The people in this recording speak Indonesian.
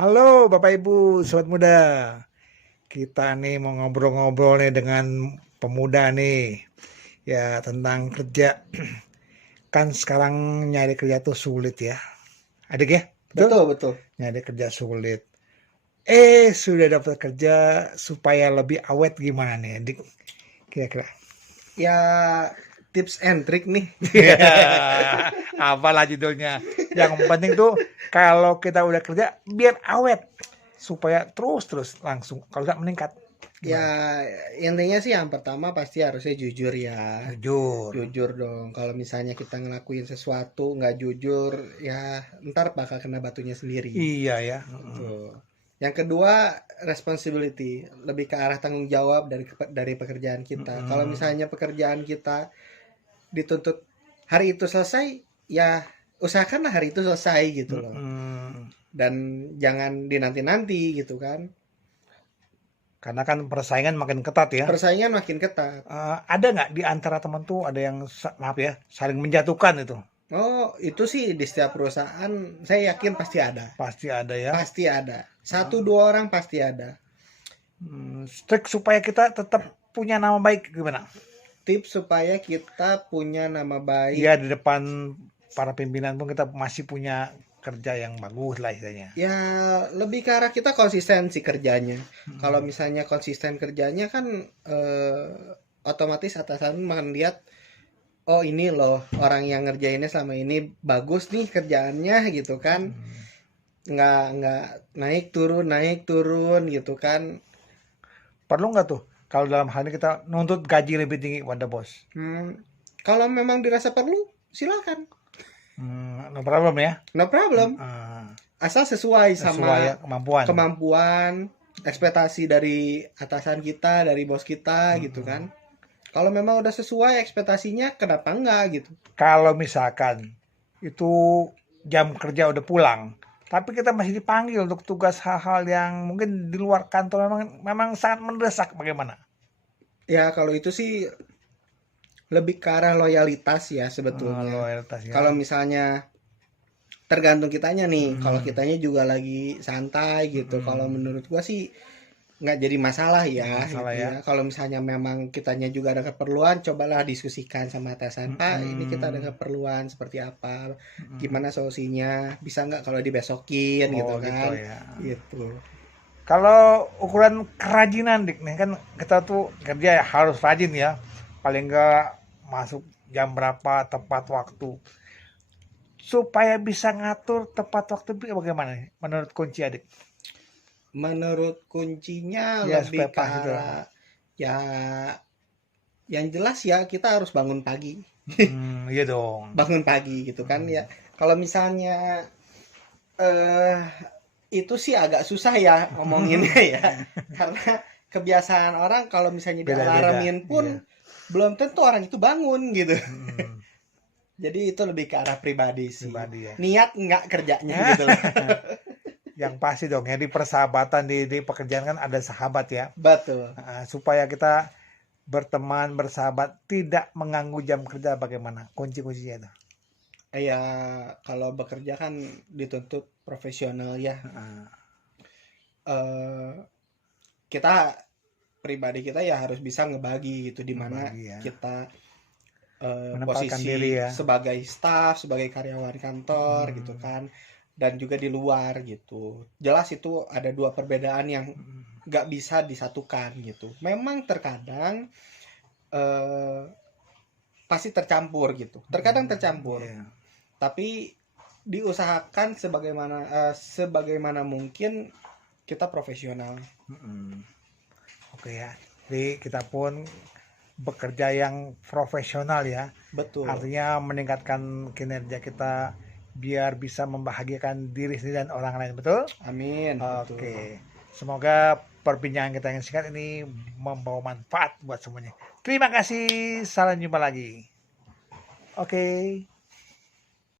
Halo Bapak Ibu, sobat muda. Kita nih mau ngobrol-ngobrol nih dengan pemuda nih. Ya tentang kerja. Kan sekarang nyari kerja tuh sulit ya. Adik ya? Betul? Betul, betul. Nyari kerja sulit. Sudah dapat kerja supaya lebih awet gimana nih adik? Kira-kira. Ya, tips and trick nih. Ya, apalah judulnya. Yang penting tuh kalau kita udah kerja biar awet. Supaya terus langsung. Kalau nggak meningkat. Ya, Gimana? intinya sih yang pertama pasti harusnya jujur ya. Jujur. Jujur dong. Kalau misalnya kita ngelakuin sesuatu nggak jujur, ya ntar bakal kena batunya sendiri. Iya ya. Tuh. Yang kedua, responsibility. Lebih ke arah tanggung jawab dari pekerjaan kita. Kalau misalnya pekerjaan kita dituntut hari itu selesai, ya usahakanlah hari itu selesai gitu loh. Dan jangan dinanti-nanti gitu kan. Karena kan persaingan makin ketat ya. Persaingan makin ketat. Ada nggak di antara teman tuh ada yang maaf ya saling menjatuhkan itu? Oh, itu sih di setiap perusahaan saya yakin pasti ada. Pasti ada ya. Pasti ada. Satu dua orang pasti ada. Trik supaya kita tetap punya nama baik gimana? Tips supaya kita punya nama baik. Ya di depan para pimpinan pun kita masih punya kerja yang bagus lah istilahnya. Ya lebih ke arah kita konsisten sih kerjanya. Kalau misalnya konsisten kerjanya kan otomatis atasan melihat, oh ini loh orang yang ngerjainnya selama ini bagus nih kerjaannya gitu kan. Nggak naik turun gitu kan. Perlu nggak tuh kalau dalam hal ini kita nuntut gaji lebih tinggi pada bos? Kalau memang dirasa perlu silakan, No problem ya. no problem. Asal sesuai sama ya, kemampuan ekspektasi dari atasan kita, dari bos kita gitu kan. Kalau memang udah sesuai ekspektasinya, kenapa enggak gitu? Kalau misalkan itu jam kerja udah pulang, tapi kita masih dipanggil untuk tugas hal-hal yang mungkin di luar kantor memang sangat mendesak, bagaimana? Ya kalau itu sih lebih ke arah loyalitas ya sebetulnya. Loyalitas ya. Kalau misalnya tergantung kitanya nih. Kalau kitanya juga lagi santai gitu. Kalau menurut gua sih nggak jadi masalah ya, Masalah gitu ya. Kalau misalnya memang kitanya juga ada keperluan, cobalah diskusikan sama atasan. Pak, ini kita ada keperluan seperti apa? Gimana solusinya? Bisa nggak kalau dibesokin gitu gitu kan? ya. Gitu. Kalau ukuran kerajinan dik nih kan kita tuh kerja ya harus rajin ya. Paling nggak masuk jam berapa tepat waktu. Supaya bisa ngatur tepat waktu bagaimana nih menurut kunci adik? Menurut kuncinya Ya lebih supaya ke pas itu. arah ya yang jelas ya kita harus bangun pagi. Iya dong. Bangun pagi gitu kan ya. Kalau misalnya eh itu sih agak susah ya ngomonginnya ya. Karena kebiasaan orang kalau misalnya Beda-beda. dialarmin pun Iya. belum tentu orang itu bangun gitu. Jadi itu lebih ke arah pribadi sih. Pribadi ya. Niat nggak kerjanya gitu loh. Yang pasti dong ya di persahabatan di pekerjaan kan ada sahabat ya. Betul. Supaya kita berteman, bersahabat, tidak mengganggu jam kerja bagaimana? Kunci-kuncinya itu. Ya kalau bekerja kan dituntut profesional ya. Kita pribadi kita ya harus bisa ngebagi gitu di mana ya. kita Menempatkan posisi diri ya. sebagai staff, sebagai karyawan kantor gitu kan, dan juga di luar gitu. Jelas itu ada dua perbedaan yang nggak bisa disatukan gitu. Memang terkadang pasti tercampur gitu. Terkadang tercampur, tapi diusahakan sebagaimana mungkin kita profesional. Oke ya. Jadi kita pun bekerja yang profesional ya. Betul. Artinya meningkatkan kinerja kita biar bisa membahagiakan diri sendiri dan orang lain, betul? Amin. Oke. Betul. Semoga perbincangan kita yang singkat ini membawa manfaat buat semuanya. Terima kasih. Salam jumpa lagi. Oke.